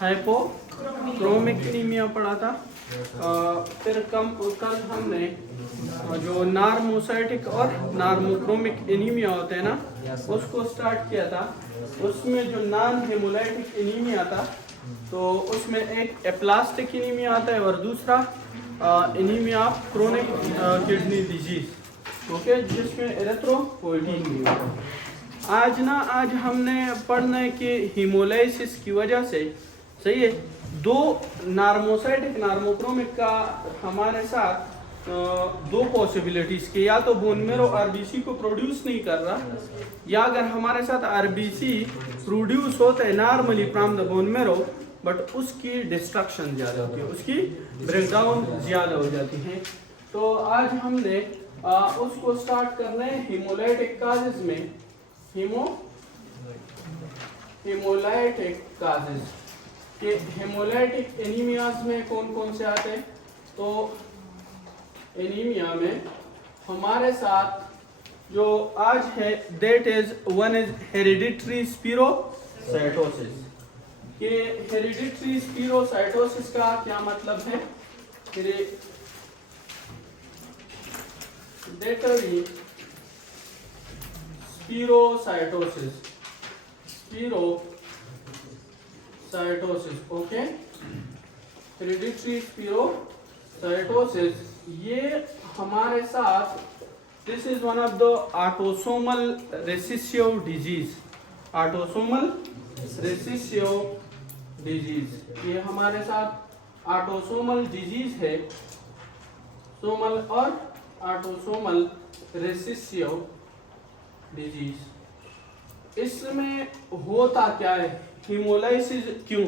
Hypochromic anaemia पढ़ा था। फिर कल हमने जो नार्मोसाइटिक और नार्मोक्रोमिक एनीमिया होते हैं ना, उसको स्टार्ट किया था। उसमें जो नॉन हेमोलाइटिक एनीमिया था, तो उसमें एक एप्लास्टिक एनीमिया आता है और दूसरा anaemia of chronic kidney disease, okay, जिसमें एरिथ्रोपोइटीन। आज हमने पढ़ना है कि हीमोलाइसिस की वजह से, सही है, दो नार्मोसाइटिक नार्मोक्रोमिक का हमारे साथ दो पॉसिबिलिटीज के, या तो बोन मेरो आरबीसी को प्रोड्यूस नहीं कर रहा, या अगर हमारे साथ आरबीसी प्रोड्यूस होता है normally from the bone marrow, but उसकी डिस्ट्रक्शन ज़्यादा होती है, उसकी ब्रेकडाउन ज़्यादा हो जाती है। तो आज हमने उसको स्टार्ट करना है हीमोलाइटिक काजेज में। हीमोलाइटिक काजेज के हेमोलाइटिक एनीमियाज में कौन कौन से आते हैं? तो एनीमिया में हमारे साथ जो आज है, that is one is hereditary स्पीरोसाइटोसिस। कि हेरिडिटरी स्पीरोसाइटोसिस का क्या मतलब है? हेरिडिटरी स्पीरोसाइटोसिस, ओके, हेरिडिटरी स्पीरोसाइटोसिस, ये हमारे साथ, this is one of the autosomal recessive disease. Autosomal recessive disease, ये हमारे साथ ऑटोसोमल डिजीज है, सोमल और ऑटोसोमल रिसेसिव डिजीज। इसमें होता क्या है? हीमोलाइसिस क्यों?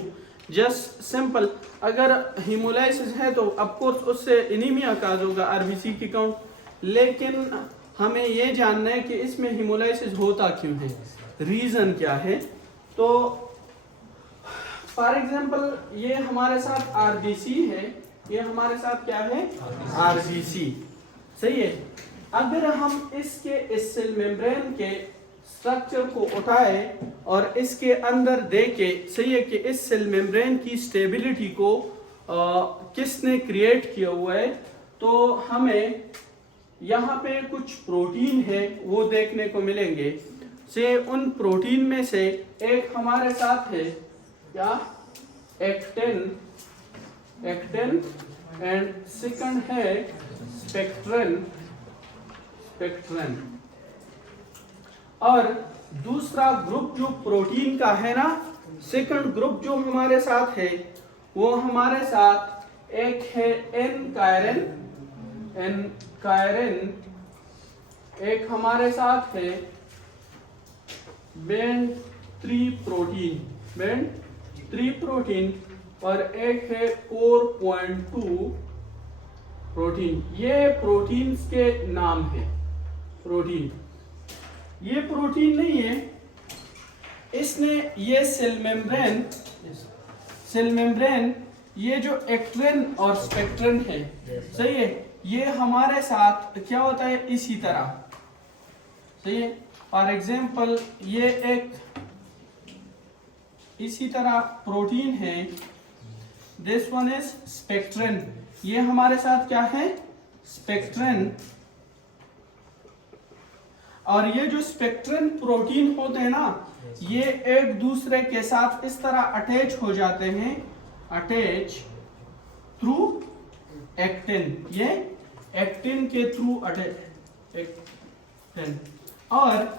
जस्ट सिंपल, अगर हीमोलाइसिस है तो ऑफकोर्स उससे एनीमिया काज होगा, आरबीसी की काउंट, लेकिन हमें ये जानना है कि इसमें हीमोलाइसिस होता क्यों है, रीजन क्या है। तो फॉर एग्जांपल ये हमारे साथ आरबीसी है, ये हमारे साथ क्या है? आरबीसी, सही है। अगर हम इसके इस सेल मेम्ब्रेन के स्ट्रक्चर को उठाए और इसके अंदर देखे, सही है, कि इस सेल मेम्ब्रेन की स्टेबिलिटी को किसने क्रिएट किया हुआ है, तो हमें यहाँ पे कुछ प्रोटीन है वो देखने को मिलेंगे। से उन प्रोटीन में से एक हमारे साथ है क्या? एक्टिन एंड सेकंड है स्पेक्ट्रन, और दूसरा ग्रुप जो प्रोटीन का है ना, सेकंड ग्रुप जो हमारे साथ है, वो हमारे साथ एक है एन कायरिन, एक हमारे साथ है बेंड 3 प्रोटीन, और एक है 4.2 प्रोटीन। ये प्रोटीन्स के नाम है। प्रोटीन, ये प्रोटीन नहीं है, इसने ये सेल मेम्ब्रेन, ये जो एक्ट्रिन और स्पेक्ट्रन है, सही है, ये हमारे साथ क्या होता है? इसी तरह, सही है। फॉर एग्जाम्पल ये एक इसी तरह प्रोटीन है, दिस वन इज स्पेक्ट्रन, ये हमारे साथ क्या है? स्पेक्ट्रन। और ये जो स्पेक्ट्रन प्रोटीन होते हैं ना, ये एक दूसरे के साथ इस तरह अटैच हो जाते हैं, अटैच थ्रू एक्टिन, ये एक्टिन के थ्रू एक्टिन। और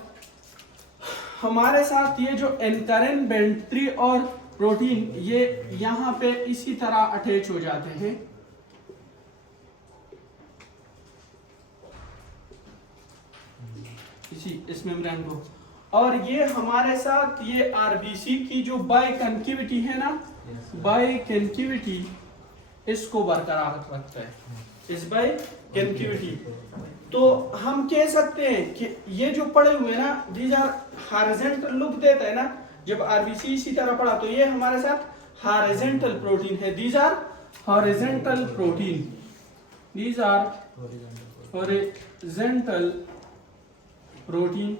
हमारे साथ ये जो एनकारिन बेंड 3 और प्रोटीन, ये यहाँ पे इसी तरह अटैच हो जाते हैं, इस मेम्ब्रेन को। और ये हमारे साथ ये आरबीसी की जो बाइकन्केविटी है ना, बाइकन्केविटी इसको बरकरार रखता है, इस बाइकन्केविटी। तो हम कह सकते हैं कि ये जो पड़े हुए ना, दीज आर हॉरिजॉन्टल लुक देता है ना, जब आरबीसी इसी तरह पड़ा तो ये हमारे साथ हॉरिजॉन्टल प्रोटीन है, these are horizontal protein, these are horizontal protein.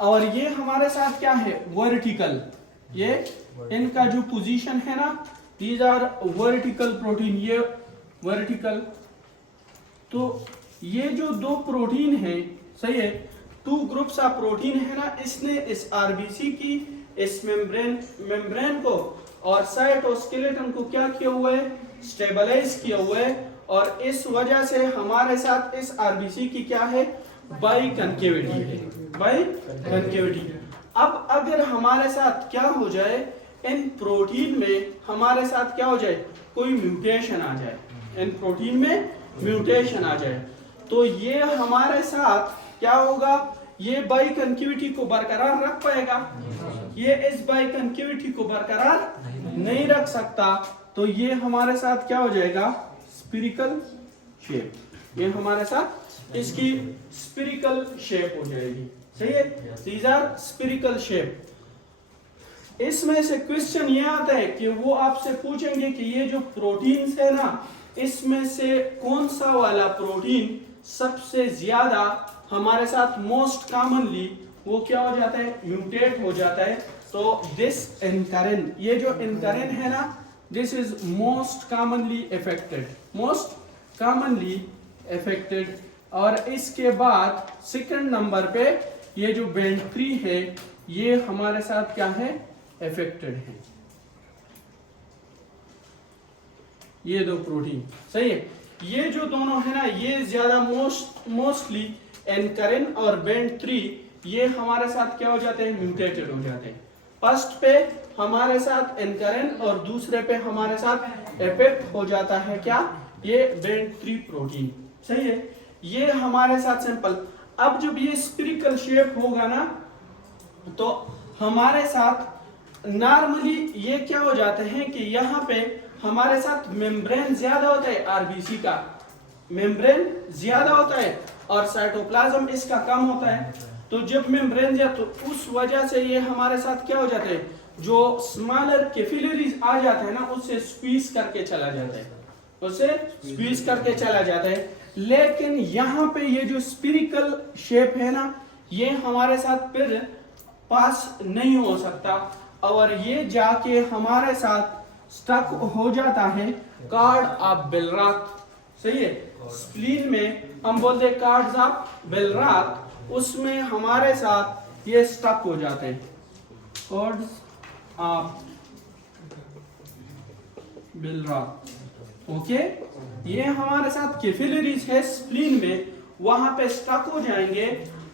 और ये हमारे साथ क्या है? वर्टिकल, ये इनका जो पोजीशन है ना, दीज आर वर्टिकल प्रोटीन, ये वर्टिकल। तो ये जो दो प्रोटीन है, सही है, टू ग्रुप्स ऑफ प्रोटीन है ना, इसने इस आरबीसी की इस मेम्ब्रेन को और साइटोस्केलेटन को क्या किया हुआ है, स्टेबलाइज किया हुआ है। और इस वजह से हमारे साथ इस आरबीसी की क्या है, बाई कनकेविटी है, बाई कनकेविटी। अब अगर हमारे साथ क्या हो जाए, इन प्रोटीन में हमारे साथ क्या हो जाए, कोई म्यूटेशन आ जाए, इन प्रोटीन में म्यूटेशन आ जाए, तो ये हमारे साथ क्या होगा, ये बाई कनकेविटी को बरकरार रख पाएगा, ये इस बाई कनकेविटी को बरकरार नहीं रख सकता। तो ये हमारे साथ क्या हो जाएगा, स्फीरिकल शेप, ये हमारे साथ इसकी स्फीरिकल शेप हो जाएगी, सही है। These are spherical shape. इसमें से क्वेश्चन ये आता है कि वो आपसे पूछेंगे कि ये जो प्रोटीन्स है ना, इसमें से कौन सा वाला प्रोटीन सबसे ज्यादा हमारे साथ मोस्ट कॉमनली वो क्या हो जाता है, म्यूटेट हो जाता है। तो दिस एनकरिन, ये जो एनकरिन है ना, this is most commonly affected, most commonly affected. और इसके बाद सेकंड नंबर पे ये जो बैंड 3 है, ये हमारे साथ क्या है, अफेक्टेड है, ये दो प्रोटीन, सही है। ये जो दोनों है ना, ये ज्यादा मोस्टली एनकरिन और बैंड 3, ये हमारे साथ क्या हो जाते हैं, म्यूटेटेड हो जाते हैं। फर्स्ट पे हमारे साथ एनकरिन और दूसरे पे हमारे साथ अफेक्ट हो जाता है क्या, ये बैंड 3 प्रोटीन, सही है। ये हमारे साथ सिंपल। अब जब ये स्फीरिकल शेप होगा ना, तो हमारे साथ नॉर्मली ये क्या हो जाते हैं कि यहाँ पे हमारे साथ मेम्ब्रेन ज्यादा होता है, आरबीसी का मेम्ब्रेन ज्यादा होता है और साइटोप्लाज्म इसका कम होता है। तो जब मेम्ब्रेन ज्यादा, तो उस वजह से ये हमारे साथ क्या हो जाते हैं, जो स्मॉलर कैपिलरीज आ जाते हैं ना, उससे स्क्वीज करके चला जाता है, उससे स्क्वीज करके चला जाता है। लेकिन यहाँ पे ये जो स्फीरिकल शेप है ना, ये हमारे साथ फिर पास नहीं हो सकता और ये जाके हमारे साथ स्टक हो जाता है कार्ड ऑफ बेलरात, सही है। स्प्लीन में हम बोलते हैं कार्ड्स ऑफ बेलरात, उसमें हमारे साथ ये स्टक हो जाते हैं, कार्ड्स ऑफ बेलरात, ओके। ये हमारे साथ कैपिलरीज है स्प्लीन में, वहां पे स्टक हो जाएंगे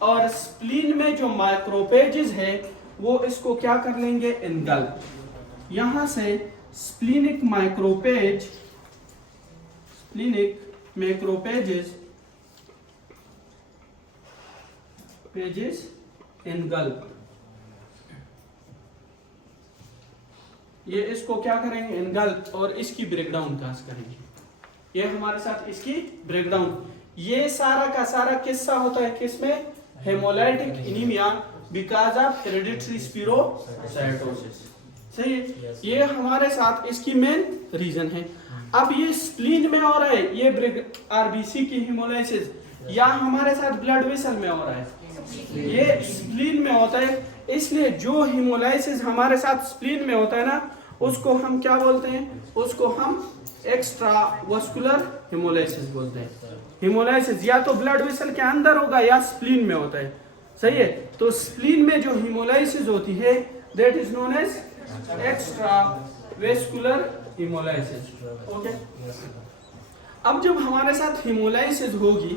और स्प्लीन में जो माइक्रोपेजेस है वो इसको क्या कर लेंगे, इनगल्फ। यहां से स्प्लीनिक मैक्रोपेजेस इनगल्फ, ये इसको क्या करेंगे, इनगल्फ, और इसकी ब्रेकडाउन काज करेंगे। ये हमारे साथ इसकी ब्रेकडाउन, ये सारा का सारा किस्सा होता है किसमें, haemolytic anaemia because of hereditary spherocytosis, सही है। ये हमारे साथ इसकी मेन रीजन है। अब ये स्प्लीन में हो रहा है, ये आरबीसी की हेमोलाइसिस, या हमारे साथ ब्लड वेसल में हो रहा है, ये स्प्लीन में होता है। इसलिए जो हेमोलाइसिस हमारे साथ स्प्लीन में होता है ना, उसको हम क्या बोलते हैं, उसको हम एक्स्ट्रा वस्कुलर हेमोलाइसिस बोलते हैं। हेमोलाइसिस या तो ब्लड वेसल के अंदर होगा या स्प्लीन में होता है, सही है। तो स्प्लीन में जो हेमोलाइसिस होती है, that is known as extra vascular hemolysis, okay. अब जब हमारे साथ हेमोलाइसिस होगी,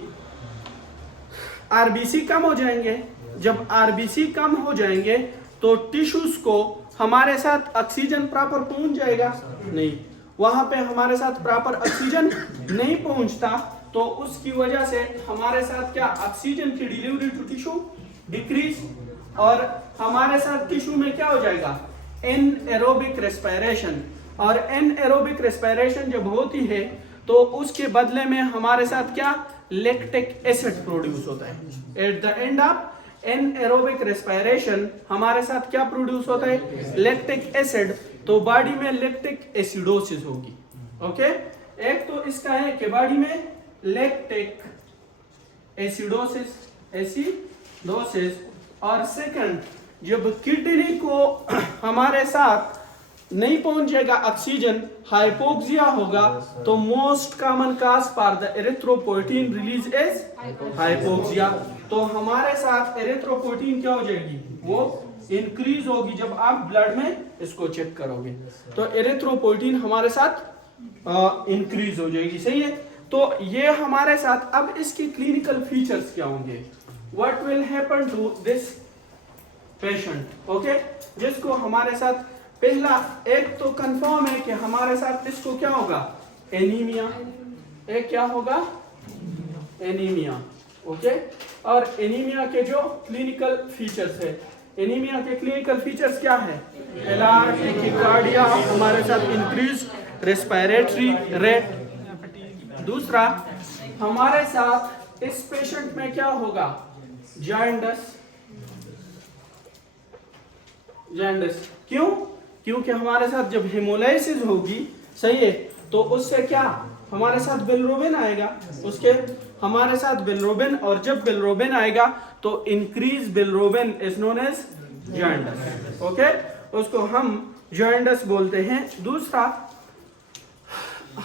आरबीसी कम हो जाएंगे। जब आरबीसी कम हो जाएंगे तो टिश्यूज को हमारे साथ ऑक्सीजन प्रॉपर पहुंच जाएगा, नहीं, वहां पे हमारे साथ प्रॉपर ऑक्सीजन नहीं पहुंचता, तो उसकी वजह से हमारे साथ क्या, ऑक्सीजन की डिलीवरी टू टिश्यू डिक्रीज, और हमारे साथ टिश्यू में क्या हो जाएगा, एनएरोबिक रेस्पिरेशन। और एनएरोबिक रेस्पिरेशन जब होती है तो उसके बदले में हमारे साथ क्या, लैक्टिक एसिड प्रोड्यूस होता है। At the end of anaerobic respiration हमारे साथ क्या प्रोड्यूस होता है, लैक्टिक एसिड। तो बॉडी में लैक्टिक एसिडोसिस होगी, ओके। एक तो इसका है कि बॉडी में लैक्टिक एसिडोसिस, और सेकंड जब किडनी को हमारे साथ नहीं पहुंचेगा ऑक्सीजन, हाइपोक्सिया होगा, तो most common cause for the erythropoietin release is hypoxia. तो हमारे साथ एरिथ्रोपोइटिन क्या हो जाएगी, वो इंक्रीज होगी जब आप ब्लड में इसको चेक करोगे, तो एरिथ्रोपोइटिन हमारे साथ इंक्रीज हो जाएगी। सही है, तो ये हमारे साथ, अब इसकी क्लिनिकल फीचर्स क्या होंगे, what will happen to this patient. Okay, जिसको हमारे साथ पहला एक तो कंफर्म है कि हमारे साथ इसको क्या होगा, एनीमिया, एक क्या होगा, एनीमिया। ओके, और एनीमिया के जो क्लिनिकल फीचर्स है, एनीमिया के क्लिनिकल फीचर्स क्या है, एलआर, टैकीकार्डिया, हमारे साथ इंक्रीज रेस्पिरेटरी रेट। दूसरा, हमारे साथ इस पेशेंट में क्या होगा, जॉन्डिस। क्यों, क्योंकि हमारे साथ जब हेमोलाइसिस होगी, सही है, तो उससे क्या हमारे साथ बिलिरुबिन आएगा, उसके हमारे साथ बिलिरुबिन, और जब बिलिरुबिन आएगा तो increase bilirubin is known as jaundice. Okay, उसको हम जॉन्डिस बोलते हैं। दूसरा,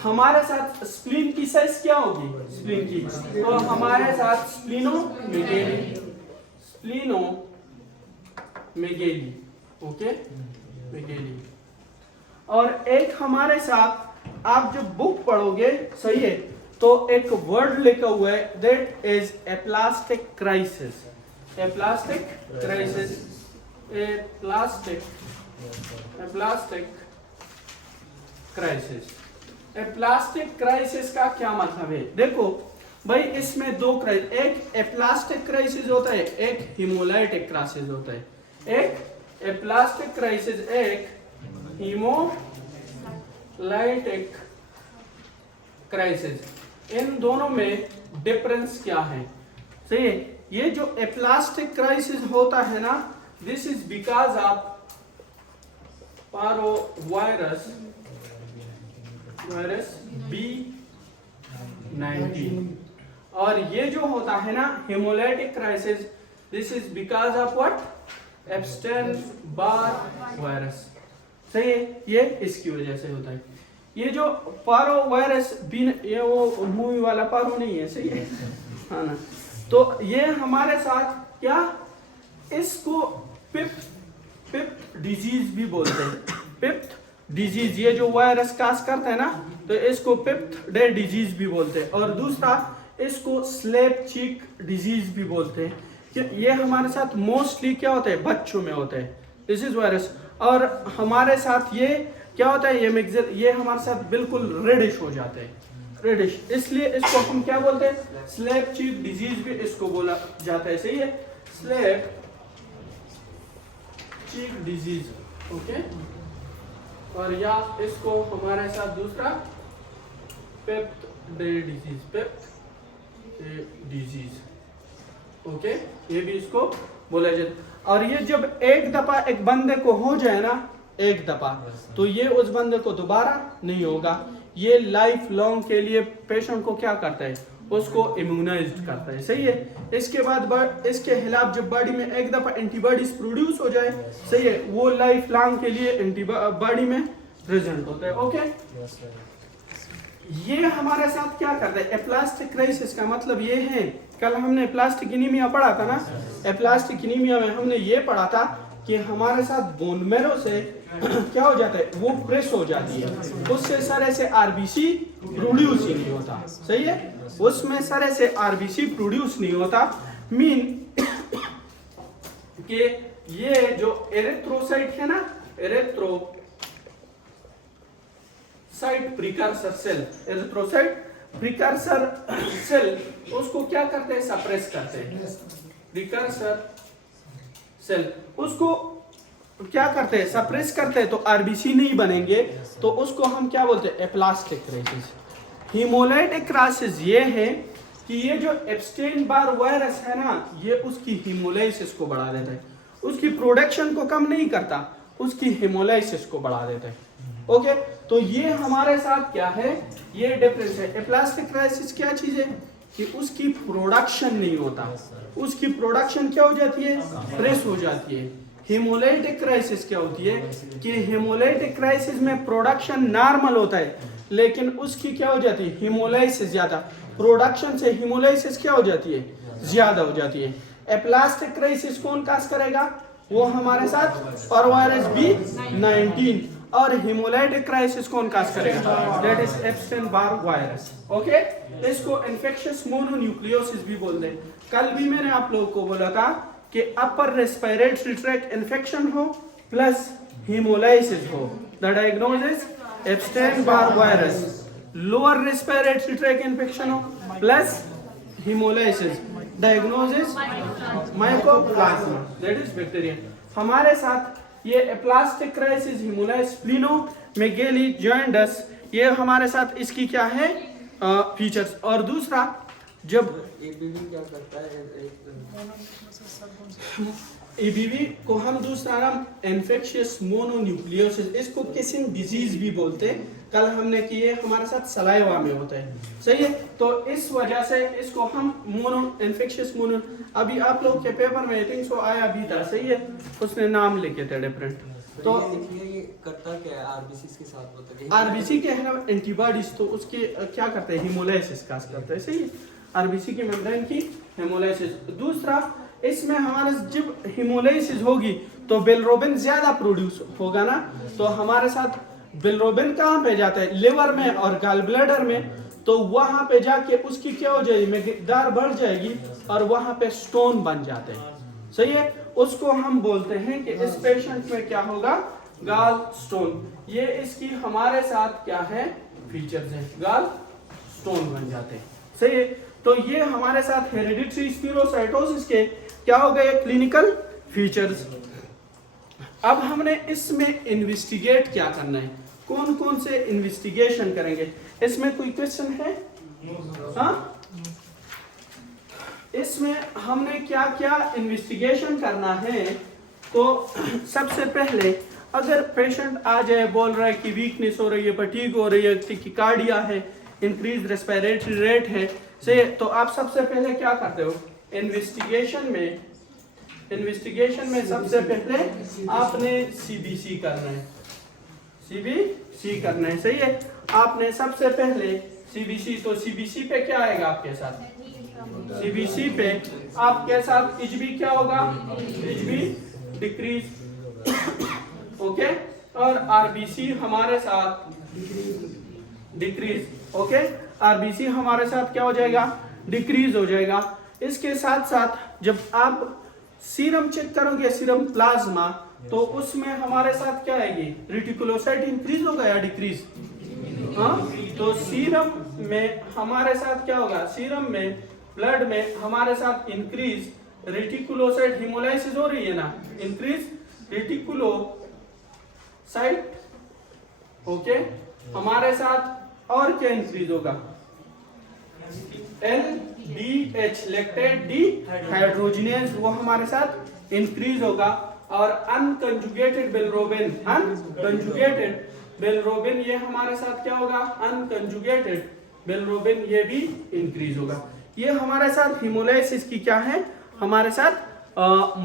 हमारे साथ स्प्लीन की साइज क्या होगी, स्प्लीन की, तो हमारे साथ स्प्लीनोमेगेली, ओके, मेगेली। और एक हमारे साथ आप जब बुक पढ़ोगे, सही है, तो एक वर्ड लिखा हुआ है, that is aplastic crisis. Aplastic crisis, aplastic crisis. Aplastic crisis का क्या मतलब है, देखो भाई, इसमें दो क्राइसिस, एक एप्लास्टिक क्राइसिस होता है, एक हीमोलाइटिक क्राइसिस होता है। एक एप्लास्टिक क्राइसिस, एक हीमोलाइटिक क्राइसिस। इन दोनों में डिफरेंस क्या है, सही है। ये जो एप्लास्टिक क्राइसिस होता है ना, this is because of parvovirus B19। और ये जो होता है ना haemolytic crisis, this is because of what, Epstein Barr virus. सही है, ये इसकी वजह से होता है। ये जो पारो वायरस, ये वो मूवी वाला पारो नहीं है, सही है, हाँ ना। तो ये हमारे साथ क्या, इसको पिप्ट डिजीज भी बोलते हैं, पिप्ट डिजीज। ये जो वायरस काज करता है ना, तो इसको पिप्ट डे डिजीज भी बोलते हैं। और दूसरा, इसको स्लेप चीक डिजीज भी बोलते हैं। ये हमारे साथ मोस्टली क्या होता है, बच्चों में होता है, दिस इज वायरस। और हमारे साथ ये क्या होता है, ये हमारे साथ बिल्कुल रेडिश हो जाते हैं, रेडिश, इसलिए इसको हम क्या बोलते हैं, स्लेप चीक डिजीज भी इसको बोला जाता है। सही है, स्लेप चीक डिजीज। ओके, और या इसको हमारे साथ दूसरा pepped day disease, pepped day disease. Okay, ये भी इसको बोला जाता। और ये जब एक दफा एक बंदे को हो जाए ना, एक दफा, तो ये उस बंदे को दोबारा नहीं होगा। ये लाइफ लॉन्ग के लिए पेशेंट को क्या करता है, उसको इम्यूनाइज्ड करता है। सही है, इसके बाद इसके खिलाफ जब बॉडी में एक दफा एंटीबॉडीज प्रोड्यूस हो जाए, सही है, वो लाइफ लॉन्ग के लिए एंटीबॉडी में प्रेजेंट होता है। ओके, ये हमारे साथ क्या करता है, एप्लास्टिक क्राइसिस का मतलब ये है, कल हमने एप्लास्टिक एनीमिया पढ़ा था ना, एप्लास्टिक एनीमिया में हमने ये पढ़ा था कि हमारे साथ बोन मैरो से क्या हो जाता है, वो प्रेस हो जाती है, उससे सारे से आरबीसी प्रोड्यूस ही नहीं होता। सही है, उसमें सारे से आरबीसी प्रोड्यूस नहीं होता, मीन कि ये जो एरिथ्रोसाइट है ना, erythrocyte precursor cell, erythrocyte precursor cell, उसको क्या करते हैं, सप्रेस करते हैं। प्रिकर्सर सेल उसको क्या करते हैं, सप्रेस करते हैं, तो आरबीसी नहीं बनेंगे, तो उसको हम क्या बोलते हैं, एप्लास्टिक क्राइसिस। हीमोलाइटिक क्राइसिस ये है कि ये जो एप्स्टेन बार वायरस है ना, ये उसकी हीमोलाइसिस को बढ़ा देता है, उसकी प्रोडक्शन को कम नहीं करता, उसकी हीमोलाइसिस को बढ़ा देता है। ओके, तो ये हमारे साथ क्या है, ये डिफरेंस है। एप्लास्टिक क्राइसिस क्या चीज है कि उसकी प्रोडक्शन नहीं होता, उसकी प्रोडक्शन क्या हो जाती है, प्रेस हो जाती है। हेमोलाइटिक क्राइसिस क्या होती है कि हेमोलाइटिक क्राइसिस में प्रोडक्शन नॉर्मल होता है, लेकिन उसकी क्या हो जाती है, हेमोलाइसिस ज्यादा, प्रोडक्शन से हेमोलाइसिस क्या हो जाती है, ज्यादा हो जाती है। एप्लास्टिक क्राइसिस कौन काज करेगा, वो हमारे साथ और वायरस B19, और हेमोलाइटिक क्राइसिस कौन काज करेगा, that is Epstein Barr virus. Okay, इसको इन्फेक्शियस मोनोन्यूक्लियोसिस भी बोलते हैं। कल भी मैंने आप लोगों को बोला था कि अपर रेस्पिरेटरी ट्रैक्ट इन्फेक्शन हो प्लस हेमोलाइसिस हो, the diagnosis Epstein Barr virus. Lower respiratory tract infection हो plus haemolysis, diagnosis mycoplasma, that is bacteria. हमारे साथ ये aplastic crisis, haemolysis, splenomegaly, joints, ये हमारे साथ इसकी क्या है फीचर्स। और दूसरा, जब एबीवी क्या करता है, एबीवी को हम दूसरा नाम इन्फेक्शियस मोनोन्यूक्लियोसिस, इसको किसिंग डिजीज भी बोलते हैं। कल हमने किए, हमारे साथ सलाइवा में होता है, सही है। तो इस वजह से इसको हम इन्फेक्शियस मोनो, अभी आप लोग के पेपर में आई थिंक सो आया भी था, सही है, उसने नाम लिखे थे डिफरेंट। तो ये करता क्या है, आरबीसी के साथ होता है, आरबीसी के है ना एंटीबॉडीज, तो उसके क्या करते हैं, हेमोलाइसिस का करते हैं, सही है, आरबीसी की मेम्ब्रेन की हेमोलाइसिस। दूसरा, इसमें हमारे जब हेमोलाइसिस होगी तो बिलिरुबिन ज्यादा प्रोड्यूस होगा ना, तो हमारे साथ बिलिरुबिन कहाँ पे जाता है, लिवर में और गॉल ब्लैडर में, तो वहां पे जाके उसकी क्या हो जाएगी, मिकदार बढ़ जाएगी और वहां पे स्टोन बन जाते हैं, सही है। उसको हम बोलते हैं कि इस पेशेंट में क्या होगा, गॉल स्टोन। ये इसकी हमारे साथ क्या है फीचर्स है, गॉल स्टोन बन जाते हैं, सही है। तो ये हमारे साथ हेरिडिटरी स्पिरोसाइटोसिस के क्या हो गए क्लिनिकल फीचर्स। अब हमने इसमें इन्वेस्टिगेट क्या करना है, कौन कौन से इन्वेस्टिगेशन करेंगे, इसमें कोई क्वेश्चन है? हाँ, इसमें हमने क्या क्या इन्वेस्टिगेशन करना है। तो सबसे पहले अगर पेशेंट आ जाए बोल रहा है कि वीकनेस हो रही है, फटीग हो रही है, टिकिकार्डिया है, इंक्रीज रेस्पिरेटरी रेट है, से तो आप सबसे पहले क्या करते हो इन्वेस्टिगेशन में सबसे पहले आपने सीबीसी करना है, सीबीसी करना है, सही है। आपने सबसे पहले सीबीसी, तो सीबीसी पे क्या आएगा आपके साथ, सीबीसी पे आपके साथ एचबी क्या होगा, एचबी डिक्रीज, ओके, और आरबीसी हमारे साथ डिक्रीज, ओके, आरबीसी हमारे साथ क्या हो जाएगा, डिक्रीज हो जाएगा। इसके साथ साथ जब आप सीरम चेक करोगे, सीरम प्लाज्मा, तो उसमें हमारे साथ क्या आएगी, रेटिकुलोसाइट इंक्रीज होगा या डिक्रीज, हाँ, तो सीरम में हमारे साथ क्या होगा, सीरम में ब्लड में हमारे साथ इंक्रीज रेटिकुलोसाइट, हेमोलाइसिस हो रही है ना, इंक्रीज रेटिकुलोसाइट, ओके, हमारे साथ और क्या इंक्रीज होगा, LDH लैक्टेट डिहाइड्रोजिनेज, वो हमारे साथ इंक्रीज होगा। और अनकंजुगेटेड बिलिरुबिन ये हमारे साथ क्या होगा, अनकंजुगेटेड बिलिरुबिन ये भी इंक्रीज होगा। ये हमारे साथ हेमोलाइसिस की क्या है, हमारे साथ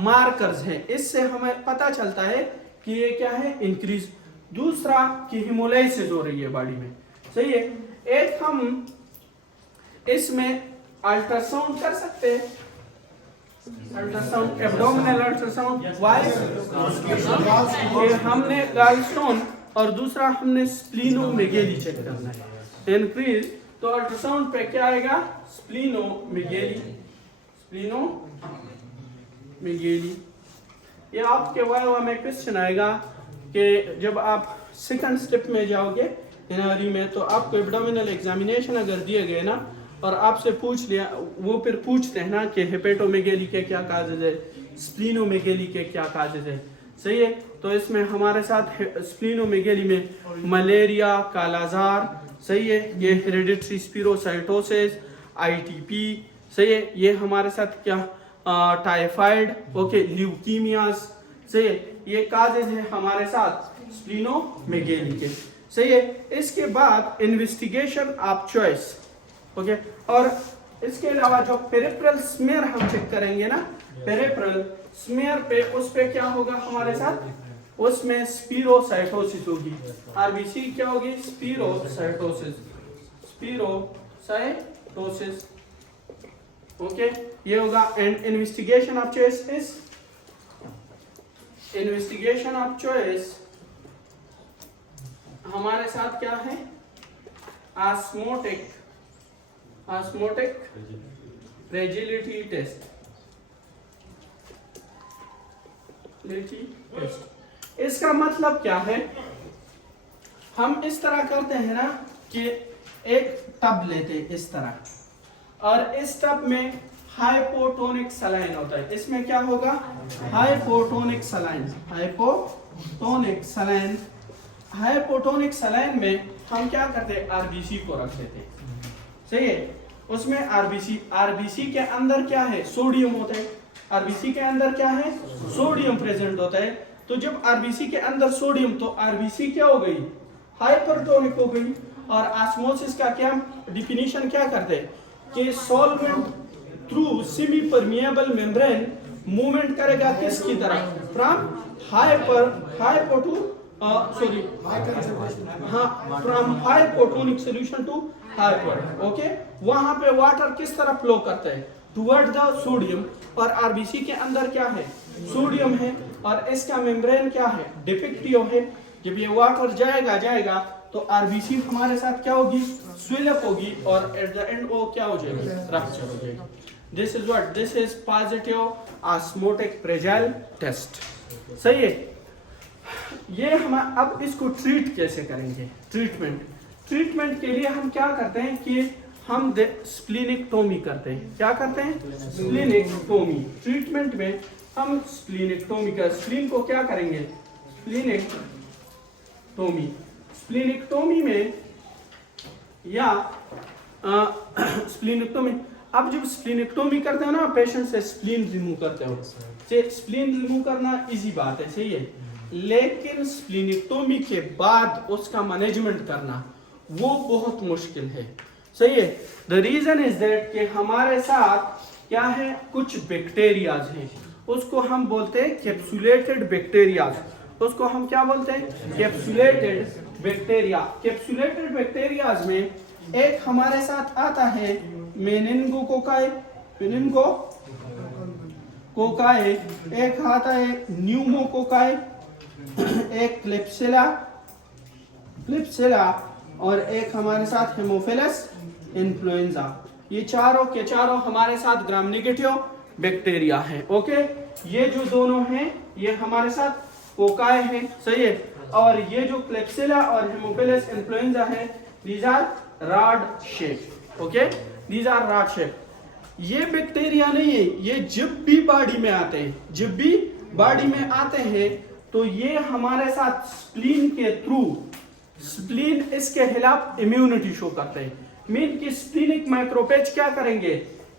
मार्कर्स है, इससे हमें पता चलता है कि ये क्या है, इंक्रीज। दूसरा कि हेमोलाइसिस हो रही है बॉडी में, सही है। एक हम इसमें अल्ट्रासाउंड कर सकते हैं, अल्ट्रासाउंड, एब्डोमिनल अल्ट्रासाउंड, वाई हमने गॉलस्टोन और दूसरा हमने स्प्लीनोमेगेली चेक करना है, इंक्रीज, तो अल्ट्रासाउंड पे क्या आएगा, स्प्लीनोमेगेली। ये आपके वाइवा में क्वेश्चन आएगा कि जब आप सेकंड स्टेप में जाओगे एनआरई में, तो आपको एब्डोमिनल एग्जामिनेशन अगर दिए गए ना और आपसे पूछ लिया, वो फिर पूछते हैं ना कि हेपेटोमेगेली के क्या काजेज है, स्प्लीनोमेगेली के क्या काजेज है, सही है। तो इसमें हमारे साथ स्प्लीनोमेगेली में मलेरिया, कालाजार, सही है, ये हेरिडिटरी स्पिरोसाइटोसिस, आईटीपी, सही है, ये हमारे साथ क्या टाइफाइड, ओके, ल्यूकीमियास, सही है, ये काजेज है हमारे साथ स्प्लीनोमेगेली के, सही है। इसके बाद इन्वेस्टिगेशन ऑफ चॉइस, ओके, और इसके अलावा जो पेरिफेरल स्मेयर हम चेक करेंगे ना, पेरिफेरल स्मेयर पे, उस पे क्या होगा हमारे साथ, उसमें स्पीरोसाइटोसिस होगी। आरबीसी क्या होगी, स्पीरोसाइटोसिस, स्पीरोसाइटोसिस। ओके, ये होगा। And investigation of choice is, investigation of choice हमारे साथ क्या है, osmotic, osmotic fragility test, test. इसका मतलब क्या है, हम इस तरह करते हैं ना कि एक टब लेते इस तरह, और इस टब में हाइपोटोनिक सलाइन होता है। इसमें क्या होगा, hypotonic saline, hypotonic saline. Hypotonic saline में हम क्या करते हैं, आरबीसी को रख देते हैं, सही है। उसमें आरबीसी के अंदर क्या है, सोडियम होता है। आरबीसी के अंदर क्या है, सोडियम प्रेजेंट होता है। तो जब आरबीसी के अंदर सोडियम, तो आरबीसी क्या हो गई, हाइपरटोनिक हो गई। और ऑस्मोसिस का क्या डिफिनीशन क्या करते हैं कि solvent through semi permeable membrane movement करेगा किसकी तरफ, फ्रॉम हाइपो टू सॉरी हाँ, from hypotonic solution to hyper. Okay, वहां पे वाटर किस तरफ फ्लो करता है, टुवर्ड द सोडियम। और आरबीसी के अंदर क्या है, सोडियम है, और इसका मेम्ब्रेन क्या है, डिफेक्टिव है। जब ये वाटर जाएगा तो आरबीसी हमारे साथ क्या होगी, स्विल अप होगी, और एट द एंड वो क्या हो जाएगी, रप्चर हो जाएगी। This is what, this is positive osmotic fragile test, सही है। ये हम अब इसको ट्रीट कैसे करेंगे, ट्रीटमेंट के लिए हम क्या करते हैं कि हम स्प्लीनिक्टोमी करते हैं। क्या करते हैं, स्प्लीनिक्टोमी। ट्रीटमेंट में हम स्प्लीनिक्टोमी का, स्प्लीन को क्या करेंगे, स्प्लीनिक्टोमी। स्प्लीनिक्टोमी में या स्प्लीनिक्टोमी, अब जब स्प्लीनिक्टोमी करते हो ना, पेशेंट से स्प्लीन रिमूव करते हो, स्प्लीन रिमूव करना इजी बात है, सही है। लेकिन स्प्लीनिक्टोमी के बाद उसका मैनेजमेंट करना वो बहुत मुश्किल है, सही है। द रीजन इज दैट कि हमारे साथ क्या है, कुछ बैक्टीरियाज हैं, उसको हम बोलते हैं कैप्सुलेटेड बैक्टीरियाज। उसको हम क्या बोलते हैं, कैप्सुलेटेड बैक्टीरिया। कैप्सुलेटेड बैक्टीरियाज में एक हमारे साथ आता है मेनिनगोकोकाई, मेनिनगोकोकाई, एक आता है न्यूमोकोकाई, एक क्लिप्सिला, और एक हमारे साथ हेमोफिलस इन्फ्लुएंजा। ये चारों के चारों हमारे साथ ग्राम नेगेटिव बैक्टीरिया है। ओके, ये जो दोनों हैं ये हमारे साथ कोकाई है, सही है। और ये जो क्लिप्सिला और हेमोफिलस इन्फ्लुएंजा है, these are rod shape. Okay, these are rod shape. ये बैक्टीरिया नहीं है, ये जब भी बॉडी में आते हैं, तो ये हमारे साथ स्प्लीन के थ्रू, स्प्लीन इसके खिलाफ इम्यूनिटी शो करते हैं। मीन कि स्प्लीनिक माइक्रोफेज क्या करेंगे,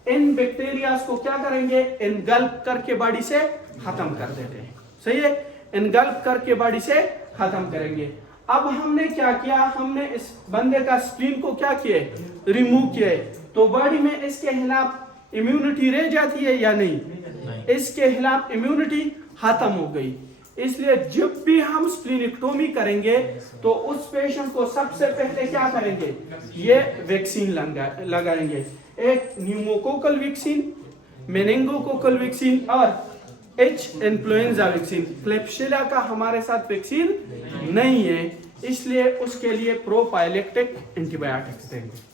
इन बैक्टीरियाज को क्या करेंगे, इनगल्प करके बॉडी से खत्म कर देते हैं, सही है। इनगल्प करके बॉडी से खत्म करेंगे। अब हमने क्या किया, हमने इस बंदे का स्प्लीन को क्या किया, रिमूव किया, तो बॉडी में इसके खिलाफ इम्यूनिटी रह जाती है या नहीं, इसके खिलाफ इम्यूनिटी खत्म हो गई। इसलिए जब भी हम स्प्लीनिक्टोमी करेंगे तो उस पेशेंट को सबसे पहले क्या करेंगे, ये वैक्सीन लगाएंगे। एक न्यूमोकोकल वैक्सीन, मेनिंगोकोकल वैक्सीन और एच इन्फ्लुएंजा वैक्सीन। क्लेप्सिला का हमारे साथ वैक्सीन नहीं है, इसलिए उसके लिए प्रोपाइलेक्टिक एंटीबायोटिक्स देंगे।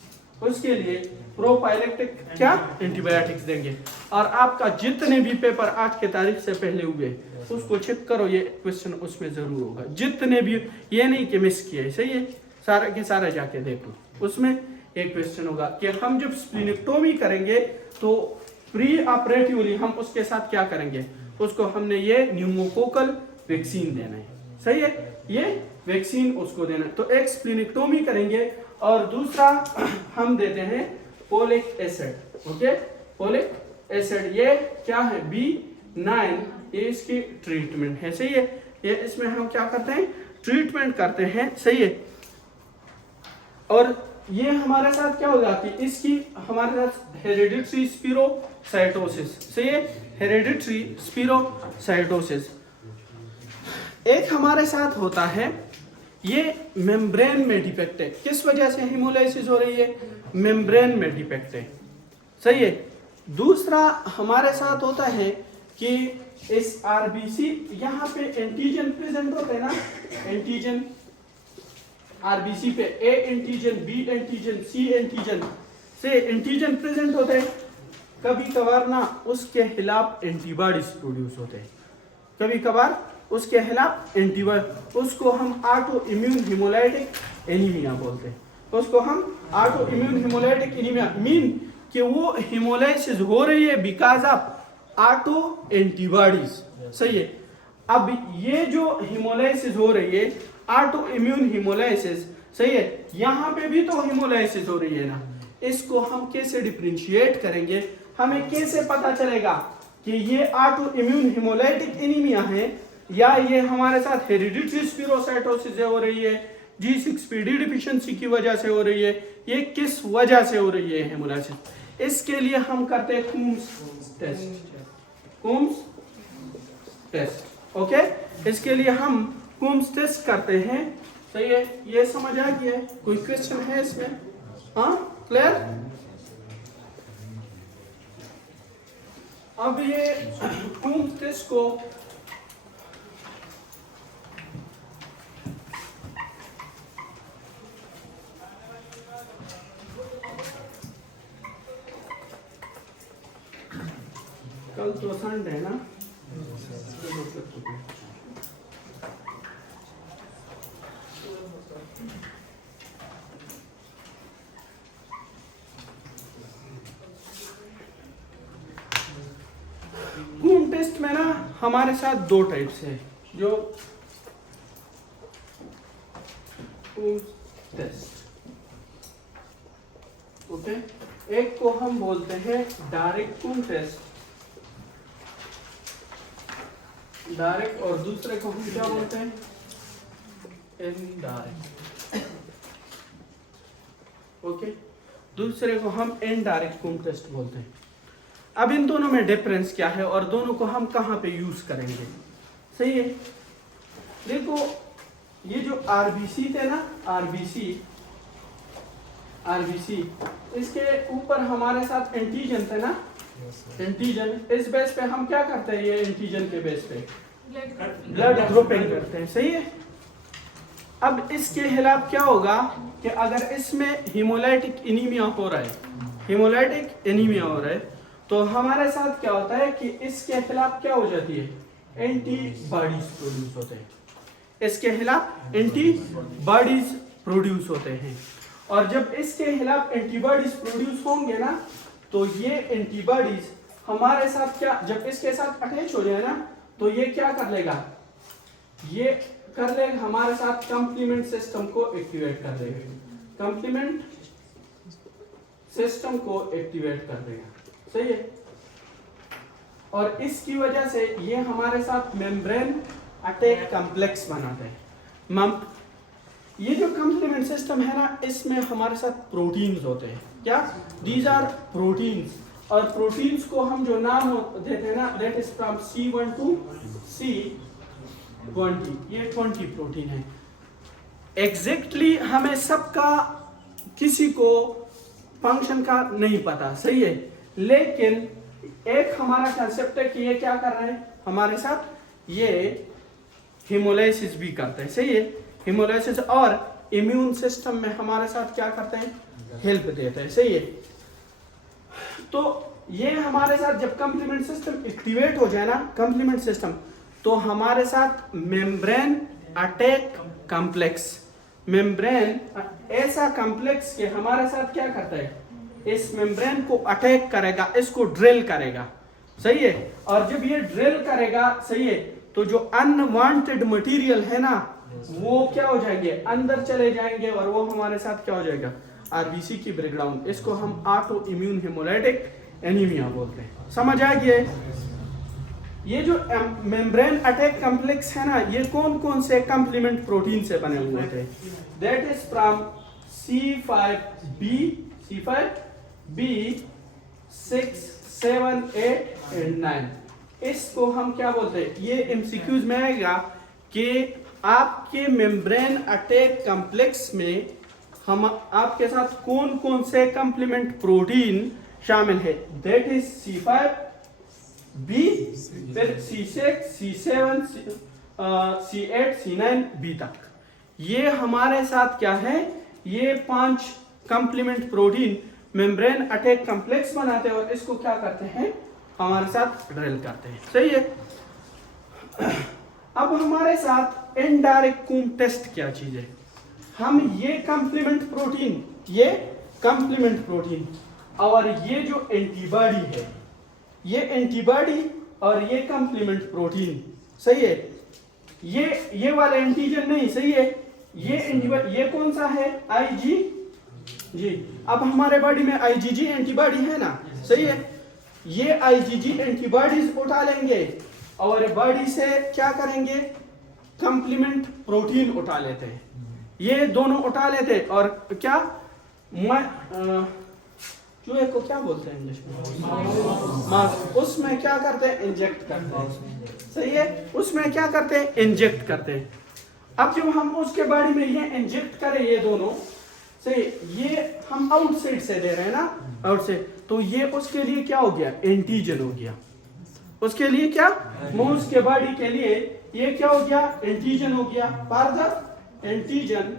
उसके लिए प्रोपाइलेक्टिक क्या एंटीबायोटिक्स देंगे। और आपका जितने भी पेपर आज के तारीख से पहले हुए उसको चेक करो, ये क्वेश्चन उसमें जरूर होगा। जितने भी, ये नहीं कि मिस किए, सही है, सारा के सारा जाके देखो, उसमें एक क्वेश्चन होगा कि हम जब स्प्लीनिक्टोमी करेंगे तो प्री ऑपरेटिवली हम उसके साथ क्या करेंगे, उसको हमने ये न्यूमोकोकल वैक्सीन देना है, सही है, ये वैक्सीन उसको देना है। तो एक स्प्लीनिक्टोमी करेंगे और दूसरा हम देते हैं folic acid. Okay, folic acid ये क्या है, B9, ये इसकी ट्रीटमेंट है, सही है। ये इसमें हम क्या करते हैं, ट्रीटमेंट करते हैं, सही है। और ये हमारे साथ क्या हो जाती है, इसकी हमारे साथ हेरिडिटरी स्पिरोसाइटोसिस, सही है, हेरिडिटरी स्पिरोसाइटोसिस। एक हमारे साथ होता है ये मेम्ब्रेन में डिफेक्ट है। किस वजह से हेमोलाइसिस हो रही है? मेम्ब्रेन में डिफेक्ट है, सही है। दूसरा हमारे साथ होता है कि इस आरबीसी यहाँ पे एंटीजन प्रेजेंट होते हैं ना, एंटीजन आरबीसी पे A antigen, B antigen, C antigen से एंटीजन प्रेजेंट होते हैं। कभी कभार ना उसके खिलाफ एंटीबॉडीज प्रोड्यूस होते हैं, कभी कभार उसके खिलाफ एंटीबॉडी, उसको हम ऑटो इम्यून हेमोलाइटिक एनीमिया बोलते हैं। उसको हम auto immune haemolytic anaemia mean कि वो हेमोलाइसिस हो रही है बिकॉज ऑफ ऑटो एंटीबॉडीज, सही है। अब ये जो हेमोलाइसिस हो रही है ऑटो इम्यून हेमोलाइसिस, सही है, यहाँ पे भी तो हेमोलाइसिस हो रही है ना, इसको हम कैसे डिफरेंशिएट करेंगे? हमें कैसे पता चलेगा कि ये ऑटो इम्यून हेमोलाइटिक एनीमिया है या ये हमारे साथ हेरिडिटरी स्पिरोसाइटोसिस हो रही है, G6PD डिफिशिएंसी की वजह से हो रही है, ये किस वजह से हो रही है हेमोलाइसिस? इसके लिए हम करते हैं Coombs test, Coombs test, okay. इसके लिए हम कूम्स टेस्ट करते हैं, सही है। ये समझ आ गया है? कोई क्वेश्चन है इसमें? हाँ, क्लियर? अब ये कूम्स टेस्ट को कल तो संडे है ना, कूम टेस्ट में ना हमारे साथ दो टाइप्स है जो कूम टेस्ट, ओके। एक को हम बोलते हैं डायरेक्ट कूम टेस्ट, डायरेक्ट, और दूसरे को हम क्या बोलते हैं? Indirect, okay. दूसरे को हम इनडायरेक्ट कूम टेस्ट बोलते हैं। अब इन दोनों में डिफरेंस क्या है और दोनों को हम कहाँ पे यूज करेंगे, सही है। देखो ये जो आरबीसी थे ना, आरबीसी इसके ऊपर हमारे साथ एंटीजन थे ना, एंटीजन, इस बेस पे हम क्या करते हैं? ये एंटीजन के बेस पे ब्लड ग्रुपिंग करते हैं, सही है। अब इसके खिलाफ क्या होगा कि अगर इसमें हीमोलाइटिक एनीमिया हो रहा है, हीमोलाइटिक एनीमिया हो रहा है, तो हमारे साथ क्या होता है कि इसके खिलाफ क्या हो जाती है? एंटीबॉडीज प्रोड्यूस होते हैं, इसके खिलाफ एंटीबॉडीज प्रोड्यूस होते हैं। और जब इसके खिलाफ एंटीबॉडीज प्रोड्यूस होंगे ना, तो ये एंटीबॉडीज हमारे साथ क्या, जब इसके साथ अटैच हो जाए ना, तो ये क्या कर लेगा? ये कर लेगा हमारे साथ कंप्लीमेंट सिस्टम को एक्टिवेट कर देगा, कंप्लीमेंट सिस्टम को एक्टिवेट कर देगा, सही है। और इसकी वजह से ये हमारे साथ मेम्ब्रेन अटैक कॉम्प्लेक्स बनाते हैं। ये जो कंप्लीमेंट सिस्टम है ना, इसमें हमारे साथ प्रोटीन्स होते हैं, क्या? दीज आर प्रोटीन्स, और प्रोटीन्स को हम जो नाम देते हैं ना, that is from C1 to C20, ये 20 प्रोटीन है। एग्जैक्टली हमें सबका किसी को फंक्शन का नहीं पता, सही है, लेकिन एक हमारा कंसेप्ट है कि ये क्या कर रहे हैं हमारे साथ? ये हेमोलाइसिस भी करते हैं, सही है। हेमोलाइसिस और इम्यून सिस्टम में हमारे साथ क्या करते हैं? हेल्प देते हैं, सही है। तो ये हमारे साथ जब कंप्लीमेंट सिस्टम एक्टिवेट हो जाए ना, कंप्लीमेंट सिस्टम, तो हमारे साथ मेम्ब्रेन अटैक कॉम्प्लेक्स, मेम्ब्रेन ऐसा कॉम्प्लेक्स के हमारे साथ क्या करता है? इस मेम्ब्रेन को अटैक करेगा, इसको ड्रिल करेगा, सही है। और जब ये ड्रिल करेगा, सही है, तो जो अनवांटेड मटेरियल है ना, वो क्या हो जाएंगे? अंदर चले जाएंगे, और वो हमारे साथ क्या हो जाएगा? आरबीसी की ब्रेकडाउन। इसको हम ऑटो इम्यून हेमोलाइटिक एनीमिया बोलते हैं, समझ आ गया? ये जो मेम्ब्रेन अटैक कॉम्प्लेक्स है ना, ये कौन कौन से कंप्लीमेंट प्रोटीन से बने हुए थे? That is from C5B 6 7 8 and 9। इसको हम क्या बोलते हैं, ये एमसीक्यूज में आएगा कि आपके मेम्ब्रेन अटैक कॉम्प्लेक्स में हम आपके साथ कौन कौन से कंप्लीमेंट प्रोटीन शामिल है। दैट इज C5B, फिर C6 C7 C8 C9 B तक। ये हमारे साथ क्या है, ये 5 complement protein membrane attack complex बनाते हैं और इसको क्या करते हैं, हमारे साथ ड्रिल करते हैं। सही है। अब हमारे साथ इनडायरेक्ट कूम टेस्ट क्या चीज है। हम ये कंप्लीमेंट प्रोटीन और ये जो एंटीबॉडी है, ये एंटीबॉडी और ये कंप्लीमेंट प्रोटीन, सही है, ये वाला एंटीजन नहीं, सही है, ये एंटीबॉडी, ये कौन सा है, IgG। अब हमारे बॉडी में IgG एंटीबॉडी है ना, सही है, ये IgG एंटीबॉडीज उठा लेंगे और बॉडी से क्या करेंगे, कंप्लीमेंट प्रोटीन उठा लेते हैं, ये दोनों उठा लेते हैं और क्या चूहे को क्या बोलते हैं इंग्लिश में, मांस, उसमें क्या करते हैं, इंजेक्ट करते हैं। सही है, उसमें क्या करते हैं, इंजेक्ट करते हैं। अब जब हम उसके बॉडी में ये इंजेक्ट करें, ये दोनों सही, ये हम आउटसाइड से दे रहे हैं ना, आउटसाइड, तो ये उसके लिए क्या हो गया, एंटीजन हो गया। उसके लिए क्या, माउस के बॉडी के लिए ये क्या हो गया, एंटीजन हो गया। For the antigen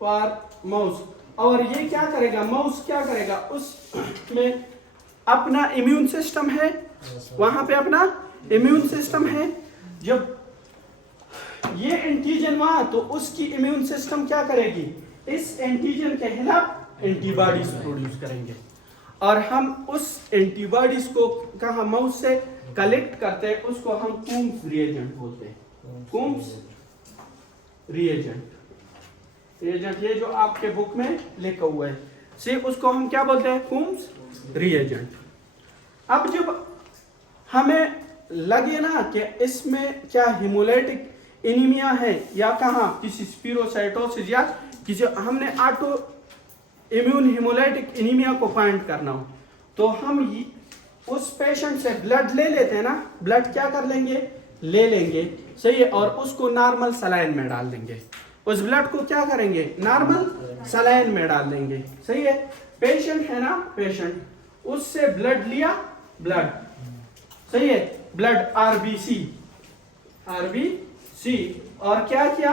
for mouse. और ये क्या करेगा, माउस क्या करेगा, उसमें अपना इम्यून सिस्टम है, वहां पे अपना इम्यून सिस्टम है। जब ये एंटीजन वहां, तो उसकी इम्यून सिस्टम क्या करेगी, इस एंटीजन के खिलाफ एंटीबॉडीज प्रोड्यूस करेंगे और हम उस एंटीबॉडीज को कहा माउस से कलेक्ट करते हैं, उसको हम कूम्स रिएजेंट बोलते हैं। कूम्स रिएजेंट, ये जो आपके बुक में लिखा हुआ है, सिर्फ उसको हम क्या बोलते हैं, कूम्स रिएजेंट। अब जब हमें लगे ना कि इसमें क्या हिमोलाइटिक एनीमिया है या कहाँ किसी स्पीरोसाइटोसिस या किसी, हमने ऑटो इम्यून हिमोलाइटिक एनीमिया को फाइंड करना हो, तो हम उस पेशेंट से ब्लड ले लेते हैं ना, ब्लड क्या कर लेंगे, ले लेंगे, सही है, और उसको नॉर्मल सलाइन में डाल देंगे। उस ब्लड को क्या करेंगे, नॉर्मल सलाइन में डाल देंगे, सही है। पेशेंट है ना, पेशेंट, उससे ब्लड लिया, ब्लड, सही है, ब्लड आरबीसी और क्या किया,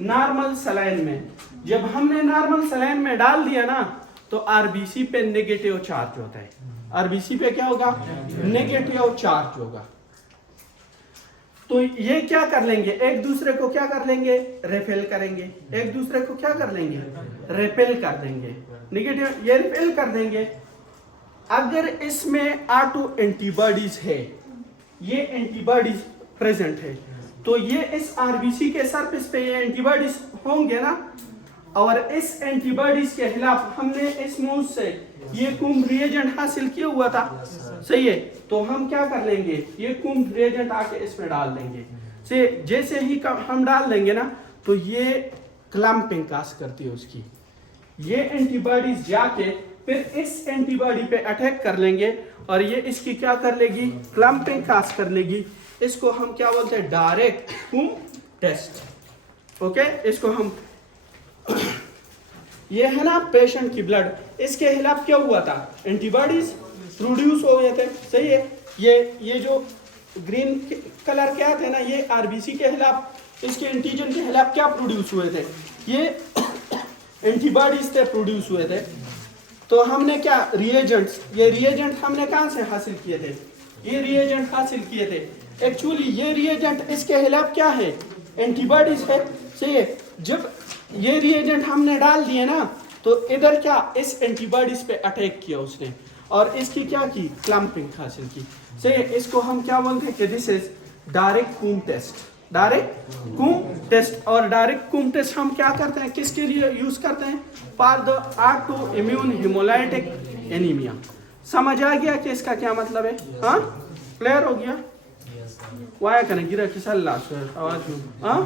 नॉर्मल सलाइन में। जब हमने नॉर्मल सलाइन में डाल दिया ना, तो आरबीसी पे नेगेटिव चार्ज होता है। आरबीसी पे क्या होगा, नेगेटिव चार्ज होगा। तो ये क्या कर लेंगे, एक दूसरे को क्या कर लेंगे, रिपेल करेंगे, एक दूसरे को क्या कर लेंगे, रिपेल कर देंगे, नेगेटिव ये रिपेल कर देंगे। अगर इसमें ऑटो एंटीबॉडीज है, ये एंटीबॉडीज प्रेजेंट है, तो ये इस आरबीसी के सरफेस पे ये एंटीबॉडीज होंगे ना, और इस एंटीबॉडीज के खिलाफ हमने इस माउस से ये कूम रिएजेंट हासिल किया हुआ था, सही है, तो हम क्या कर लेंगे, ये कूम रिएजेंट आके इसमें डाल देंगे। से जैसे ही हम डाल देंगे ना, तो ये क्लम्पिंग काज करती है उसकी, ये एंटीबॉडीज जाके फिर इस एंटीबॉडी पे अटैक कर लेंगे और ये इसकी क्या कर लेगी, क्लम्पिंग काज कर लेगी। इसको हम क्या बोलते हैं, डायरेक्ट कूम टेस्ट। ओके, इसको हम ये है ना पेशेंट की ब्लड, इसके खिलाफ क्या हुआ था, एंटीबॉडीज प्रोड्यूस हो गए थे, सही है। ये जो ग्रीन कलर के आते हैं ना, ये आरबीसी के खिलाफ, इसके एंटीजन के खिलाफ क्या प्रोड्यूस हुए थे, ये एंटीबॉडीज थे प्रोड्यूस हुए थे। तो हमने क्या रिएजेंट्स, ये रिएजेंट हमने कहां से हासिल किए थे, ये रिएजेंट हासिल किए थे। एक्चुअली ये रिएजेंट इसके खिलाफ क्या है, एंटीबॉडीज है, सही है। जब ये रिएजेंट हमने डाल दिए ना, तो इधर क्या, इस एंटीबॉडीज पे अटैक किया उसने और इसकी क्या की, क्लम्पिंग हासिल की, सही है। इसको हम क्या बोलते हैं कि this is direct Coombs test, direct Coombs test. और डायरेक्ट कूम टेस्ट हम क्या करते हैं, किसके लिए यूज करते हैं, for the autoimmune hemolytic anemia. समझ आ गया कि इसका क्या मतलब है, हाँ, क्लियर हो गया। वाया करें गिरा किस आवाज में, हाँ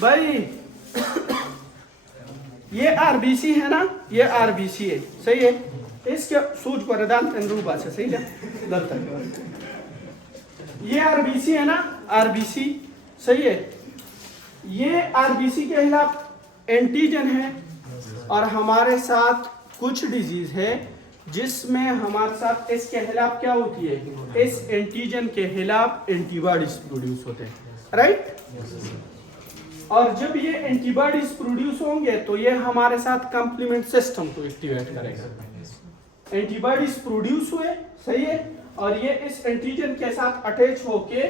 भाई ये आरबीसी है ना, ये आरबीसी है, सही है। इसके सूझ पर दान रूबा से सही है, ये आरबीसी है ना, आरबीसी सही है। ये आरबीसी के खिलाफ एंटीजन है और हमारे साथ कुछ डिजीज है जिसमें हमारे साथ इसके खिलाफ क्या होती है, इस एंटीजन के खिलाफ एंटीबॉडीज प्रोड्यूस होते हैं, राइट। और जब ये एंटीबॉडीज प्रोड्यूस होंगे तो ये हमारे साथ कंप्लीमेंट सिस्टम को एक्टिवेट करेगा। एंटीबॉडीज प्रोड्यूस हुए, सही है, और ये इस एंटीजन के साथ अटैच होके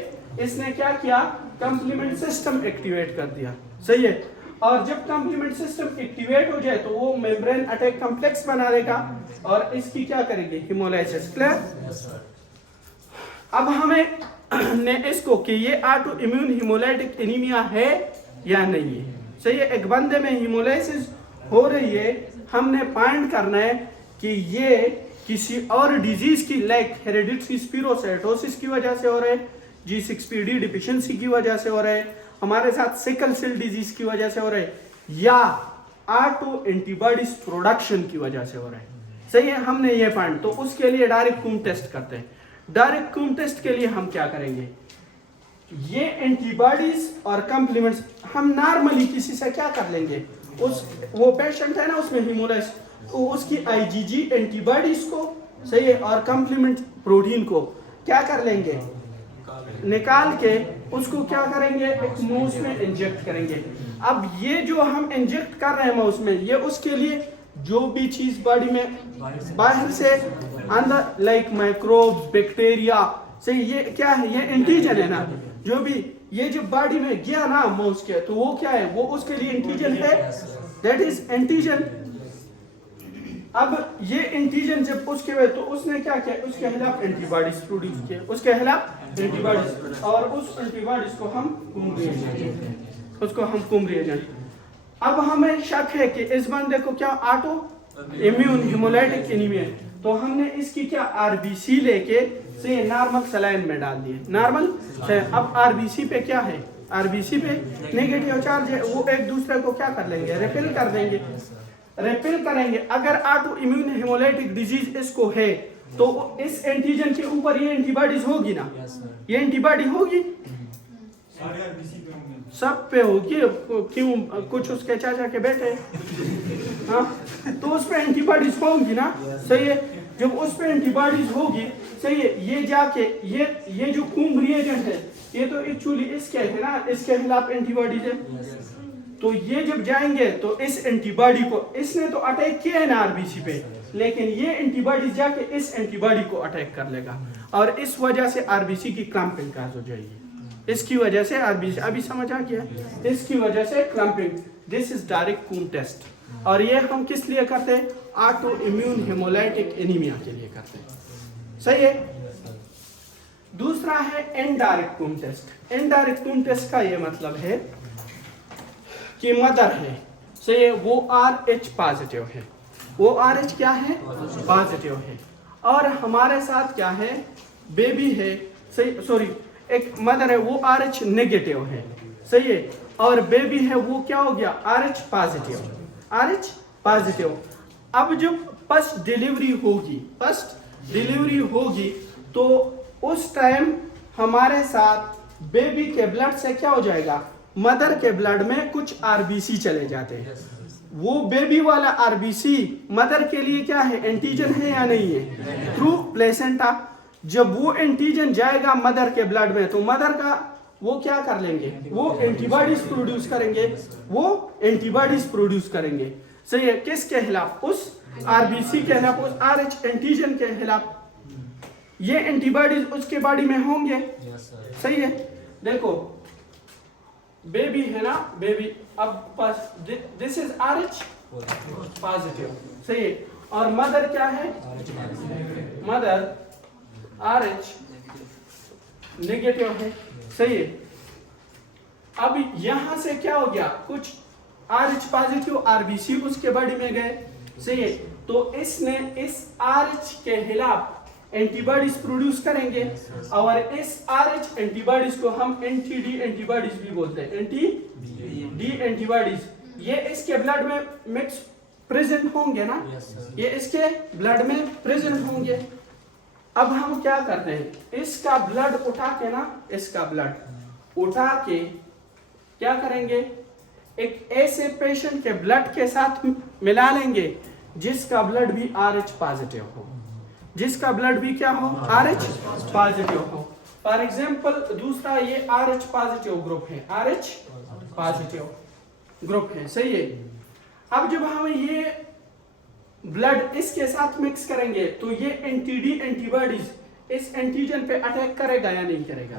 इसने क्या किया, कंप्लीमेंट सिस्टम एक्टिवेट कर दिया, सही है। और जब कंप्लीमेंट सिस्टम एक्टिवेट हो जाए तो वो मेम्ब्रेन अटैक कॉम्प्लेक्स बना देगा और इसकी क्या करेंगे, हिमोलाइसिस, क्लियर। अब हमें ने इसको कि ये ऑटो इम्यून हिमोलाइटिक एनीमिया है या नहीं है, सही है। एक बंदे में हिमोलाइसिस हो रही है, हमने फाइंड करना है कि ये किसी और डिजीज की लाइक हेरेडिटरी स्पिरोसाइटोसिस की वजह से हो रहा है, G6PD डिफिशिएंसी की वजह से हो रहा है, हमारे साथ सिकल सेल डिजीज की वजह से हो रहा है, या ऑटो एंटीबॉडीज प्रोडक्शन की वजह से हो रहा है, सही है। हमने ये फाइंड, तो उसके लिए डायरेक्ट कूम टेस्ट करते हैं। डायरेक्ट कूम टेस्ट के लिए हम क्या करेंगे, ये एंटीबॉडीज और कंप्लीमेंट्स हम नॉर्मली किसी से क्या कर लेंगे, उस वो पेशेंट है ना उसमें हिमोलाइसिस, तो उसकी आईजीजी एंटीबॉडीज को, सही है, और कंप्लीमेंट प्रोटीन को क्या कर लेंगे, निकाल के उसको क्या करेंगे, एक माउस में इंजेक्ट करेंगे। अब ये जो हम इंजेक्ट कर रहे हैं माउस में, ये उसके लिए जो भी चीज बॉडी में बाहर से अंदर लाइक माइक्रोब्स, बैक्टीरिया से, ये क्या है, ये एंटीजन है ना, जो भी ये जो बॉडी में गया ना माउस के, तो वो क्या है, वो उसके लिए एंटीजन है, दैट इज एंटीजन। अब ये एंटीजन जब उसके हुए तो उसने क्या किया, उसके खिलाफ एंटीबॉडीज प्रोड्यूस किए, उसके खिलाफ एंटीबॉडीज, और उस एंटीबॉडीज को हम कुम रिएजेंट, उसको हम कुम रिएजेंट। अब हमें शक है कि इस बंदे को क्या ऑटो इम्यून हिमोलाइटिक एनीमिया, तो हमने इसकी क्या आरबीसी लेके से नॉर्मल सलाइन में डाल दिए, नॉर्मल। अब आरबीसी पे क्या है, आरबीसी पे नेगेटिव चार्ज है, वो एक दूसरे को क्या कर लेंगे, रिपेल कर देंगे, रिपेल करेंगे। अगर ऑटो इम्यून हिमोलाइटिक डिजीज इसको है तो इस एंटीजन के ऊपर ये एंटीबॉडीज होगी ना, ये एंटीबॉडी होगी, सब पे होगी, क्यों, कुछ उसके चाचा के बेटे, हाँ, तो उस पे एंटीबॉडीज होंगी ना, सही है। जब उस पे एंटीबॉडीज होगी, सही है, ये जाके ये जो कुम रिएजेंट है, ये तो एक्चुअली इसके है ना, इसके खिलाफ एंटीबॉडीज है, तो ये जब जाएंगे तो इस एंटीबॉडी को, इसने तो अटैक किया है ना आरबीसी पे, लेकिन ये एंटीबॉडी जाके इस एंटीबॉडी को अटैक कर लेगा और इस वजह से आरबीसी की क्लम्पिंग काज हो जाएगी, इसकी वजह से आरबीसी, अभी समझ आ गया, इसकी वजह से clumping. This is direct Coombs test, और ये हम किस लिए करते हैं, ऑटो इम्यून हिमोलाइटिक एनीमिया के लिए करते हैं, सही है। दूसरा है indirect Coombs test. Indirect Coombs test का ये मतलब है कि मदर है, सही है, वो RH पॉजिटिव है, वो RH क्या है, पॉजिटिव है, और हमारे साथ क्या है, बेबी है, सही, सॉरी, एक मदर है वो RH नेगेटिव है, सही है, और बेबी है वो क्या हो गया, RH पॉजिटिव, RH पॉजिटिव। अब जब फर्स्ट डिलीवरी होगी तो उस टाइम हमारे साथ बेबी के ब्लड से क्या हो जाएगा, मदर के ब्लड में कुछ आरबीसी चले जाते हैं, वो बेबी वाला आरबीसी मदर के लिए क्या है, एंटीजन है या नहीं है, थ्रू प्लेसेंटा। जब वो एंटीजन जाएगा मदर के ब्लड में तो मदर का वो क्या कर लेंगे, वो एंटीबॉडीज प्रोड्यूस करेंगे, सही है, किसके खिलाफ, उस आरबीसी के खिलाफ, उस RH एंटीजन के खिलाफ। ये एंटीबॉडीज उसके बॉडी में होंगे, सही है। देखो बेबी है ना, बेबी, अब दिस इज RH पॉजिटिव, सही है, और मदर क्या है, मदर RH नेगेटिव है, सही है। अब यहां से क्या हो गया, कुछ RH पॉजिटिव आरबीसी उसके बॉडी में गए, सही है, तो इसने इस RH के खिलाफ एंटीबॉडीज प्रोड्यूस करेंगे और इस RH एंटीबॉडीज को हम NTD एंटीबॉडीज भी बोलते हैं, NTD एंटीबॉडीज। ये इसके ब्लड में मिक्स प्रेजेंट होंगे ना, ये इसके ब्लड में प्रेजेंट होंगे। अब हम क्या करते हैं, इसका ब्लड उठा के ना, इसका ब्लड उठा के क्या करेंगे, एक ऐसे पेशेंट के ब्लड के साथ मिला लेंगे जिसका ब्लड भी RH पॉजिटिव हो, जिसका ब्लड भी क्या हो, RH पॉजिटिव हो। फॉर एग्जांपल दूसरा ये RH पॉजिटिव ग्रुप है, RH पॉजिटिव ग्रुप है, सही है। अब जब हम ये ब्लड इसके साथ मिक्स करेंगे तो ये NTD एंटीबॉडीज इस एंटीजन पे अटैक करेगा या नहीं करेगा,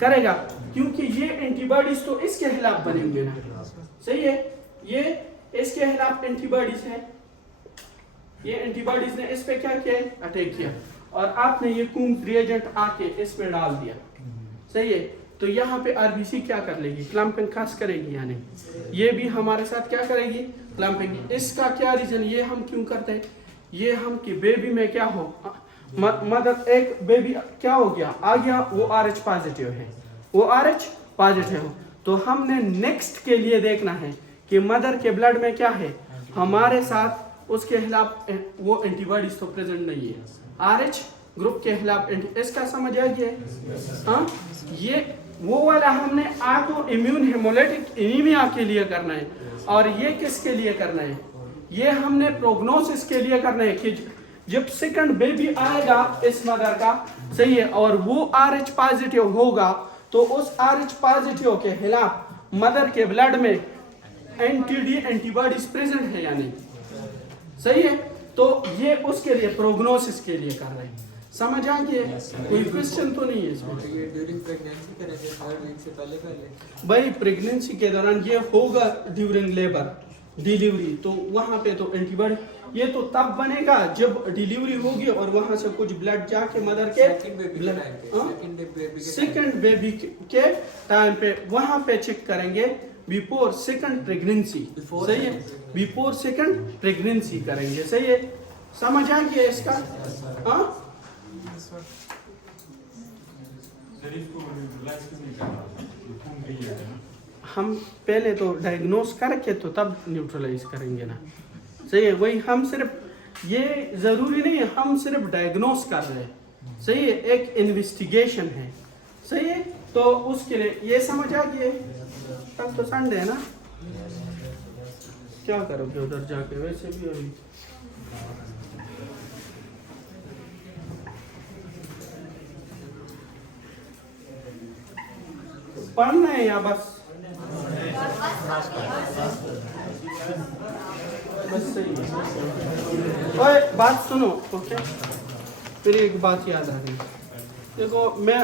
करेगा, क्योंकि ये एंटीबॉडीज तो इसके खिलाफ बनेंगे ना, सही है। ये इसके खिलाफ एंटीबॉडीज है, ये एंटीबॉडीज ने इस पे क्या किया, अटैक किया, और आपने ये कूम्स रिएजेंट आके इस पे डाल दिया, सही है। तो यहाँ पे आरबीसी क्या कर लेगी, क्लम्पिंग खास करेगी या नहीं, ये भी हमारे साथ क्या करेगी, क्लम्पिंग। इसका क्या रीजन, ये हम क्यों करते हैं, ये हम कि बेबी में क्या हो, मदर एक बेबी क्या हो गया, आ गया, वो RH पॉजिटिव है, वो RH पॉजिटिव हो, तो हमने नेक्स्ट के लिए देखना है कि मदर के ब्लड में क्या है, हमारे साथ उसके खिलाफ वो एंटीबॉडीज तो प्रेजेंट नहीं है, RH ग्रुप के खिलाफ। इसका समझ आ गया, हाँ। ये वो वाला हमने ऑटो इम्यून हेमोलिटिक एनीमिया के लिए करना है, और ये किसके लिए करना है, ये हमने प्रोग्नोसिस के लिए करना है कि जब सेकंड बेबी आएगा इस मदर का, सही है, और वो RH पॉजिटिव होगा तो उस RH पॉजिटिव के खिलाफ मदर के ब्लड में NTD एंटीबॉडीज प्रेजेंट है या नहीं, सही है। तो ये उसके लिए प्रोग्नोसिस के लिए कर रहे हैं, समझ आ गया, कोई क्वेश्चन तो नहीं है इसमें। ये ड्यूरिंग प्रेगनेंसी करेंगे, 3rd वीक से पहले भाई प्रेगनेंसी के दौरान ये होगा, ड्यूरिंग लेबर डिलीवरी, तो वहाँ पे तो एंटीबॉडी ये तो तब बनेगा जब डिलीवरी होगी और वहाँ से कुछ ब्लड जाके मदर के सेकंड बेबी के टाइम पे वहाँ पे चेक करेंगे, बिफोर सेकंड प्रेगनेंसी, सही है, बिफोर सेकंड प्रेगनेंसी करेंगे, सही है। समझ आ गया इसका, हाँ। हम पहले तो डायग्नोस करके तो तब न्यूट्रलाइज करेंगे ना, सही है। वही हम सिर्फ, ये जरूरी नहीं है हम सिर्फ डायग्नोस कर रहे हैं, सही है, एक इन्वेस्टिगेशन है, सही है। तो उसके लिए ये समझ आ गया, तब तो संडे है ना, क्या करोगे उधर जाके, वैसे भी अभी पढ़ना है या बस सही है। ओए बात सुनो, ओके, फिर एक बात याद आ गई, देखो मैं